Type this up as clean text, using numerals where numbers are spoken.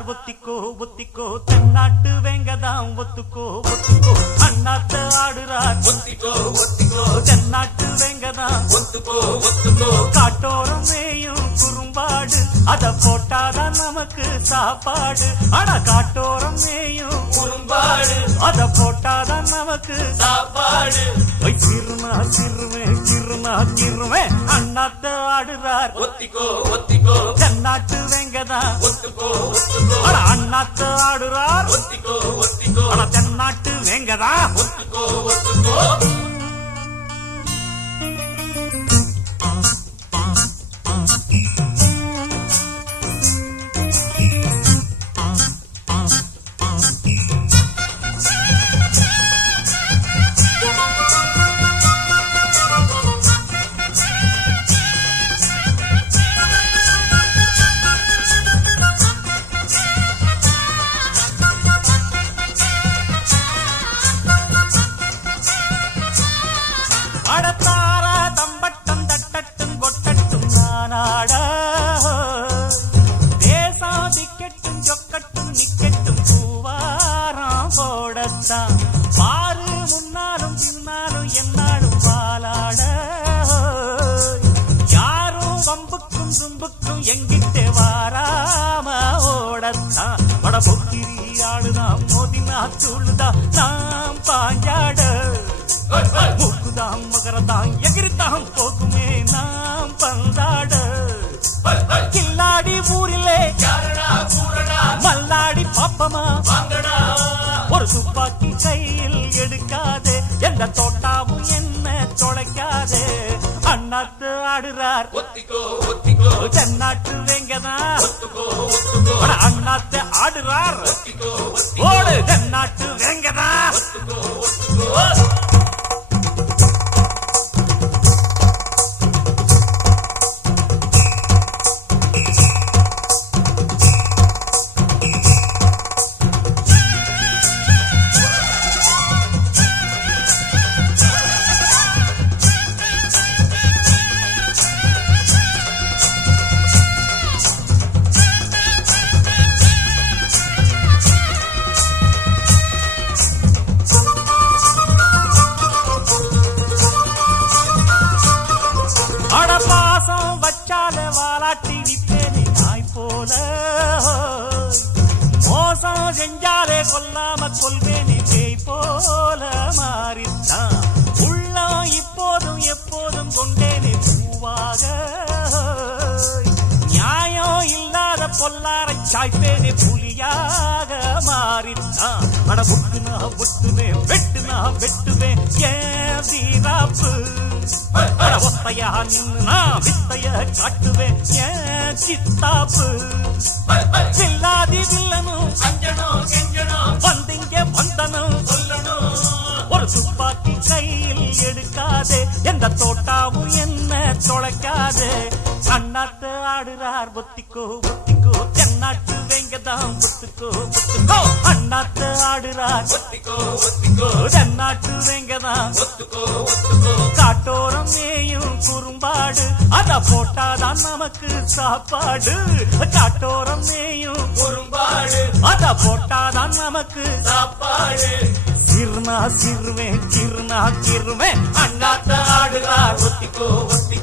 ஆடுறார் ஒத்திக்கோ ஒத்திக்கோ தென்னாட்டு வெங்கதாம் ஒத்துக்கோ ஒத்துக்கோ அண்ணாத்த ஆடுறார் ஒத்திக்கோ ஒத்திக்கோ தென்னாட்டு வெங்கதாம் ஒத்துக்கோ ஒத்துக்கோ காட்டோரம் மேயும் குறும்பாடு அத போட்டாதான் நமக்கு சாப்பாடு அட காட்டோரம் மேயும் குறும்பாடு அத போட்டாதான் நமக்கு சாப்பாடு சிறுனா சிறுமே சிறுனா சிறுமே அண்ணாத்த ஆடுறார் ஒத்திக்கோ ஒத்திக்கோ தென்னாட்டு வெங்கதான் ஒத்துக்கோ ஒத்துக்கோ அட அண்ணாத்த ஆடுறார் ஒத்திக்கோ ஒத்திக்கோ அட தென்னாட்டு வெங்கதா ஒத்துக்கோ ஒத்துக்கோ அடத்தாரா தம்பட்டம் தட்டட்டும் கொட்டட்டும் நானாட தேசம் திக்கெட்டும் சொக்கட்டும் நிக்கட்டும் பூவாரம் போடத்தான் பாரு முன்னாலும் பின்னாலும் என்னாலும் பாலாட யாரும் வம்புக்கும் தும்புக்கும் எங்கிட்டே வாராம ஓடத்தான் வட பொக்கிரி ஆளுதான் மோதினா தூளுதான் நாம் பாஞ்சாட மூக்குதாம் மகரதாம் எகிரித்தாம் போகுமே நாம் பந்தாட கில்லாடி ஊரிலே மல்லாடி பாப்பமா ஒரு துப்பாக்கி கையில் எடுக்காதே எந்த தோட்டாவும் என்ன தொலைக்காதே அண்ணாத்து ஆடுறார் ஒத்திக்கோ ஒத்திக்கோ தென்னாட்டு வெங்கதான் ஒத்துக்கோ ஒத்துக்கோ அண்ணாத்து ஆடுறார் ஒத்திக்கோ ஓடு தென்னாட்டு வெங்கதான் ஒத்துக்கோ ஒத்துக்கோ பாசம் வச்சால வாலாட்டி நிப்பேனே நாய் போல மோசம் செஞ்சாலே கொல்லாம கொல்வேனே பேய் போல மாறித்தான் உள்ளம் இப்போதும் எப்போதும் கொண்டேனே பூவாக நியாயம் இல்லாத பொல்லாரை சாய்ப்பேனே புலியாக மாறித்தான் அட புட்டுனா ஒட்டுவேன் வெட்டுனா வெட்டுவேன் ஏன் வீராப்பு ஒத்தையா நின்னு நான் வித்தைய காட்டுவேன் ஏன் சித்தாப்பு வில்லாதி வில்லனும் வந்திங்க வந்தனும் ஒரு துப்பாக்கி கையில் எடுக்காதே எந்த தோட்டாவும் என்ன தொலைக்காதே அண்ணாத்து ஆடுறார் ஒத்திக்கோ ஒத்திக்கோ தென்னாட்டு வெங்கதாம் ஒத்துக்கோ ஒத்துக்கோ அண்ணாத்து ஆடுறார் ஒத்திக்கோ ஒத்திக்கோ தென்னாட்டு வெங்கதாம் ஒத்துக்கோ ஒத்துக்கோ காட்டோரம் மேயும் குறும்பாடு அத போட்டாதான் நமக்கு சாப்பாடு காட்டோரம் மேயும் குறும்பாடு அத போட்டாதான் நமக்கு சாப்பாடு சிறுனா சிறுவேன் சிறுனா சிறுவேன் அண்ணாத்த ஆடுறார் ஒத்திக்கோ ஒத்திக்கோ